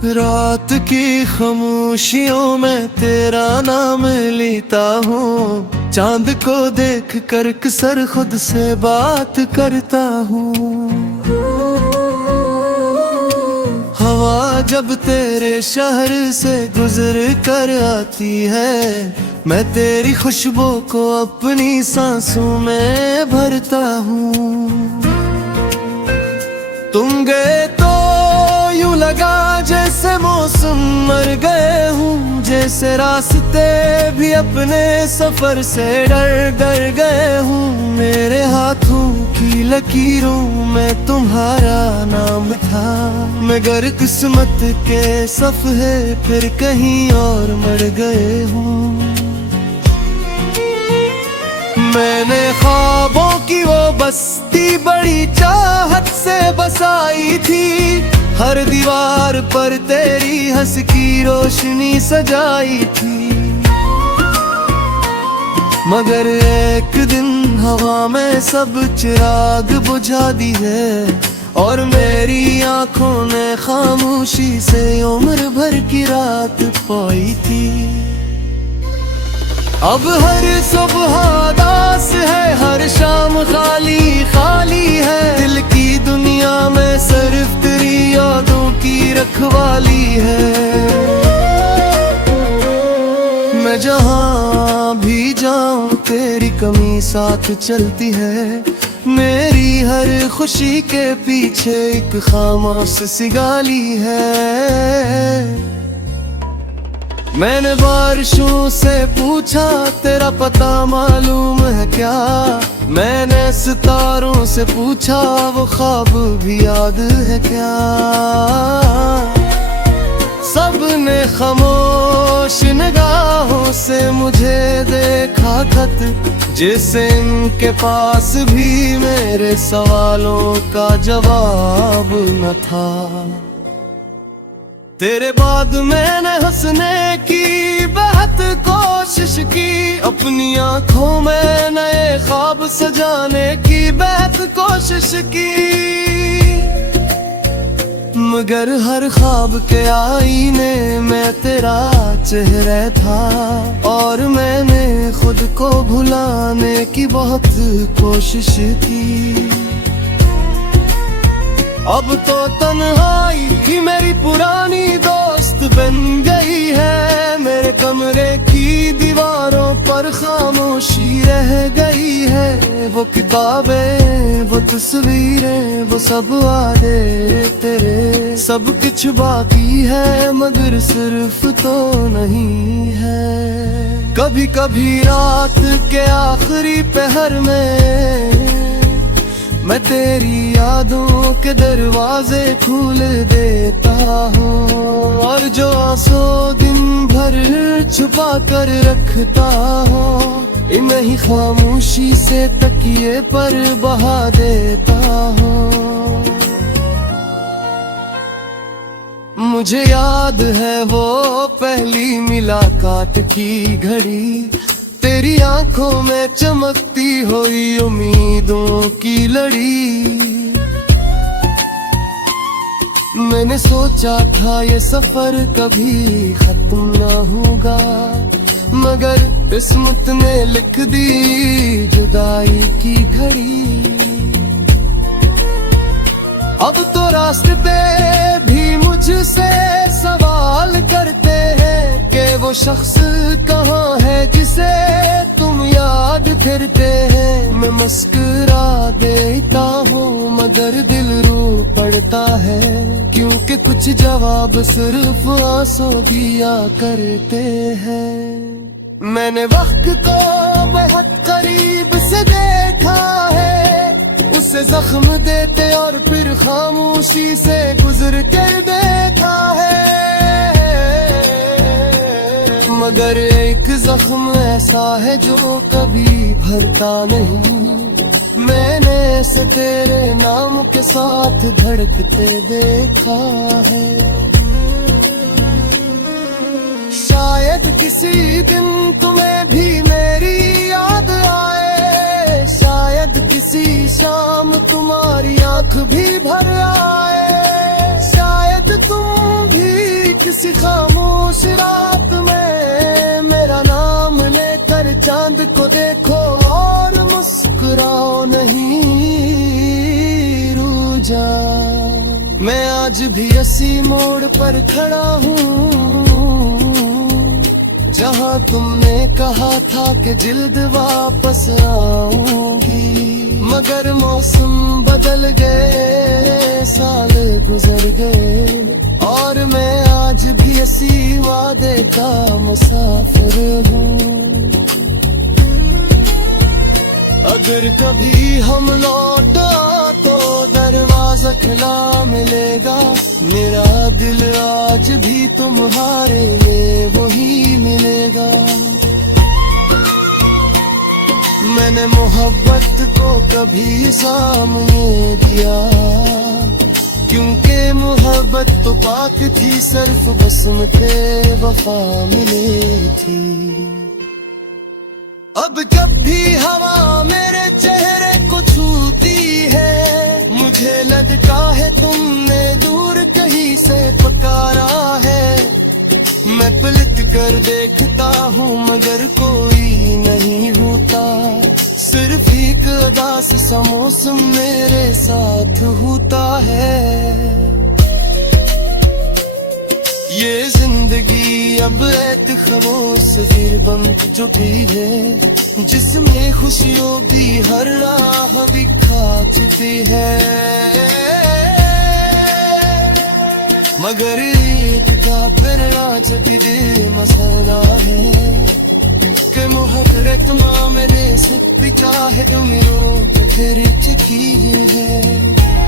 रात की खामोशियों में तेरा नाम लेता हूँ, चांद को देख कर अक्सर खुद से बात करता हूँ। हवा जब तेरे शहर से गुजर कर आती है, मैं तेरी खुशबू को अपनी सांसों में भरता हूँ। तुम गए तो यूं लगा जैसे मौसम मर गए हूँ, जैसे रास्ते भी अपने सफर से डर गए हूँ। मेरे हाथों की लकीरों में तुम्हारा नाम था, मगर किस्मत के सफ़े फिर कहीं और मर गए हूँ। मैंने ख्वाबों की वो बस्ती बड़ी चाहत से बसाई थी, हर दीवार पर तेरी हंस की रोशनी सजाई थी। मगर एक दिन हवा में सब चिराग बुझा दी है, और मेरी आंखों ने खामोशी से उम्र भर की रात पाई थी। अब हर सुबह दास है, हर शाम खाली खाली है, दिल की दुनिया में सिर्फ तेरी यादों की रखवाली है। मैं जहाँ भी जाऊँ तेरी कमी साथ चलती है, मेरी हर खुशी के पीछे एक खामोश सी गाली है। मैंने बारिशों से पूछा तेरा पता मालूम है क्या, मैंने सितारों से पूछा वो ख्वाब भी याद है क्या। सबने खामोश निगाहों से मुझे देखा खत, जिसे इनके पास भी मेरे सवालों का जवाब न था। तेरे बाद मैंने हंसने की बहुत कोशिश की, अपनी आंखों में नए ख्वाब सजाने की बहुत कोशिश की, मगर हर ख्वाब के आईने में तेरा चेहरा था, और मैंने खुद को भुलाने की बहुत कोशिश की। अब तो तन्हाई ही मेरी पुरानी दोस्त बन गई है, मेरे कमरे की दीवारों पर खामोशी रह गई है। वो किताबें, वो तस्वीरें, वो सब वादे तेरे, सब कुछ बाकी है मगर सिर्फ तो नहीं है। कभी कभी रात के आखिरी पहर में मैं तेरी यादों के दरवाजे खोल देता हूँ, और जो आंसू दिन भर छुपा कर रखता हूँ, इन्हीं खामोशी से तकिए पर बहा देता हूँ। मुझे याद है वो पहली मुलाकात की घड़ी, तेरी आंखों में चमकती हुई उम्मीदों की लड़ी। मैंने सोचा था ये सफर कभी खत्म ना होगा, मगर किस्मत ने लिख दी जुदाई की घड़ी। अब तो रास्ते भी मुझसे सवाल करते हैं कि वो शख्स कहाँ है जिसे तुम याद करते हैं। मैं मुस्कुरा देता हूँ मगर दिल रो पड़ता है, क्योंकि कुछ जवाब सिर्फ आंसू दिया करते हैं। मैंने वक्त को बहुत करीब से देखा है, उसे जख्म देते और फिर खामोशी से गुजर कर देखा है, मगर एक जख्म ऐसा है जो कभी भरता नहीं। मैंने इसे तेरे नाम के साथ धड़कते देखा है। शायद किसी दिन तुम्हें भी मेरी याद आए, शायद किसी शाम तुम्हारी आंख भी भर आए, शायद तुम भी किसी खामोश रात में मेरा नाम लेकर चांद को देखो और मुस्कुराओ नहीं रूजा। मैं आज भी इसी मोड़ पर खड़ा हूँ जहाँ तुमने कहा था कि जिल्द वापस आऊंगी, मगर मौसम बदल गए, साल गुजर गए और मैं आज भी इसी वादे का मुसाफिर हूँ। अगर कभी हम लौटा तो दरवाजा खुला मिलेगा, मेरा दिल आज भी तुम्हारे लिए वही मिलेगा। मैंने मोहब्बत को कभी सामने दिया, क्योंकि मोहब्बत तो पाक थी, सिर्फ बस्म पे वफा मिली थी। अब जब भी हवा मेरे चेहरे को छूती है, मुझे लगता है तुमने दूर कहीं से पुकारा है। मैं पलट कर देखता हूँ मगर कोई नहीं होता, सिर्फ एक उदास सा मौसम मेरे साथ होता है। ये जिंदगी अब ऐत खामोश गिरबंद जो भी है, जिसमें खुशियों भी हर राह भी खा चुकी है, मगर ईद का फिर आज भी दिल मसला है कि मोहब्बत माँ मेरे से पिता है, तुम रो फिर चकी है।